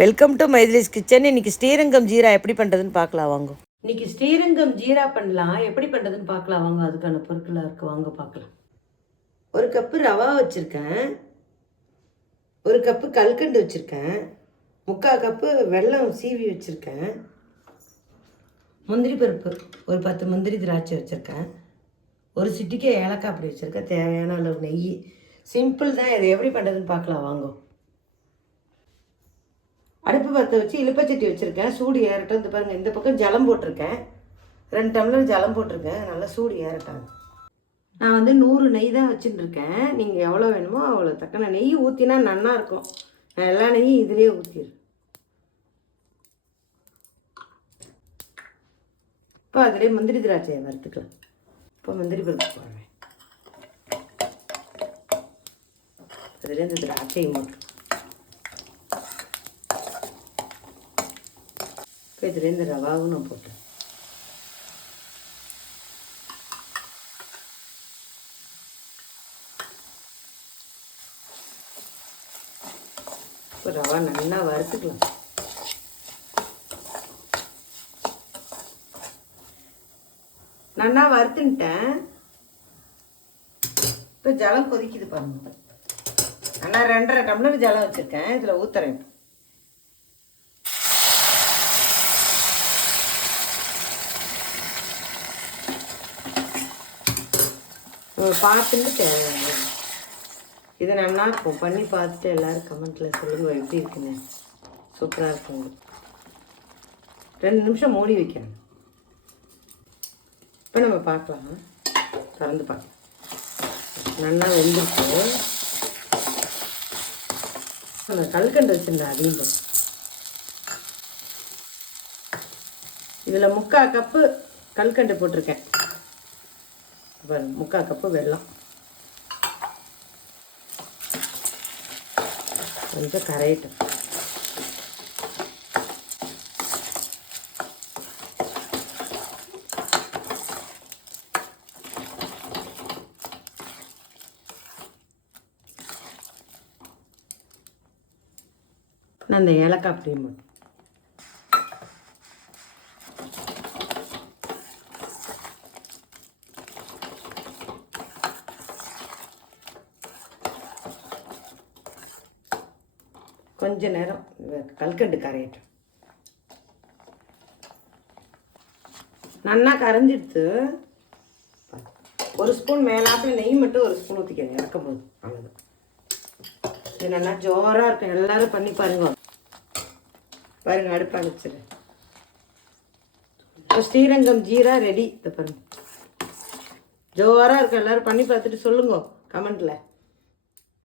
Welcome to மைதிலிஸ் kitchen. இன்றைக்கி ஸ்ரீரங்கம் ஜீரா எப்படி பண்ணுறதுன்னு பார்க்கலாம் வாங்க. இன்றைக்கி ஸ்ரீரங்கம் ஜீரா பண்ணலாம், எப்படி பண்ணுறதுன்னு பார்க்கலாம் வாங்க. அதுக்கான பொருட்களாக இருக்குது, வாங்க பார்க்கலாம். ஒரு கப்பு ரவா வச்சுருக்கேன், ஒரு கப்பு கல்கண்டு வச்சுருக்கேன், 3/4 கப்பு வெல்லம் சீவி வச்சுருக்கேன், முந்திரி பருப்பு ஒரு 10 முந்திரி திராட்சை வச்சுருக்கேன், ஒரு சிட்டிக்கை ஏலக்காய் அப்படி வச்சுருக்கேன், தேவையான அளவு நெய். சிம்பிள் தான், இதை எப்படி பண்ணுறதுன்னு பார்க்கலாம் வாங்க. அடுப்பு பற்ற வச்சு இலுப்பச்சட்டி வச்சுருக்கேன், சூடு ஏறட்டும். இது பாருங்கள், இந்த பக்கம் ஜலம் போட்டிருக்கேன், 2 டம்ளர் ஜலம் போட்டிருக்கேன், நல்லா சூடு ஏறட்டாங்க. நான் 100 நெய் தான் வச்சுட்டுருக்கேன், நீங்கள் எவ்வளோ வேணுமோ அவ்வளோ தக்கன நெய் ஊற்றினா நல்லா இருக்கும். நான் எல்லா நெய்யும் இதிலே ஊற்றிடுறேன். இப்போ அதிலே முந்திரி திராட்சையை வறுத்துக்கலாம். இப்போ முந்திரி பருப்பு போடுவேன், அதிலே இந்த திராட்சையை மட்டும். இப்போ இதுலேருந்து ரவாவும் நான் போட்டேன். இப்போ ரவா நல்லா வறுத்துக்கலாம். நல்லா வறுத்துன்ட்டேன். இப்போ ஜலம் கொதிக்குது பாருங்க. நல்லா 2.5 டம்ளர் ஜலம் வச்சுருக்கேன், இதில் ஊற்றுறேன். பார்த்துட்டு தேவையான இது நல்லா இருக்கும். பண்ணி பார்த்துட்டு எல்லோரும் கமெண்ட்டில் சொல்லுங்கள் எப்படி இருக்குன்னு. சூப்பராக இருக்குங்க. 2 நிமிஷம் மூடி வைக்கணும். இப்போ நம்ம பார்க்கலாம், திறந்து பார்க்கலாம். நல்லா வெந்துருக்கு. அந்த கல்கண்டு வச்சுருந்தேன், அதையும் போட்டு இதில் 3/4 கப்பு கல்கண்டு போட்டிருக்கேன். 3/4 கப்பு வெல்லம், கொஞ்சம் கரையிட்டும். நான் அந்த ஏலக்காய் அப்படியே மட்டும் கொஞ்ச நேரம் கல்கண்டு கரையட்டும். நல்லா கரைஞ்சிடுத்து. 1 ஸ்பூன் மேலாப்பில் நெய் மட்டும் 1 ஸ்பூன் ஊற்றிக்கணும், இறக்கும் போது. அவ்வளோதான். இது நல்லா ஜோராக இருக்கும். எல்லோரும் பண்ணி பாருங்க. பாருங்கள், அடுப்பு அணைச்சிடு. இப்போ ஸ்ரீரங்கம் ஜீரா ரெடி. இதை பாருங்க, ஜோராக இருக்கும். எல்லோரும் பண்ணி பார்த்துட்டு சொல்லுங்க கமெண்ட்டில்.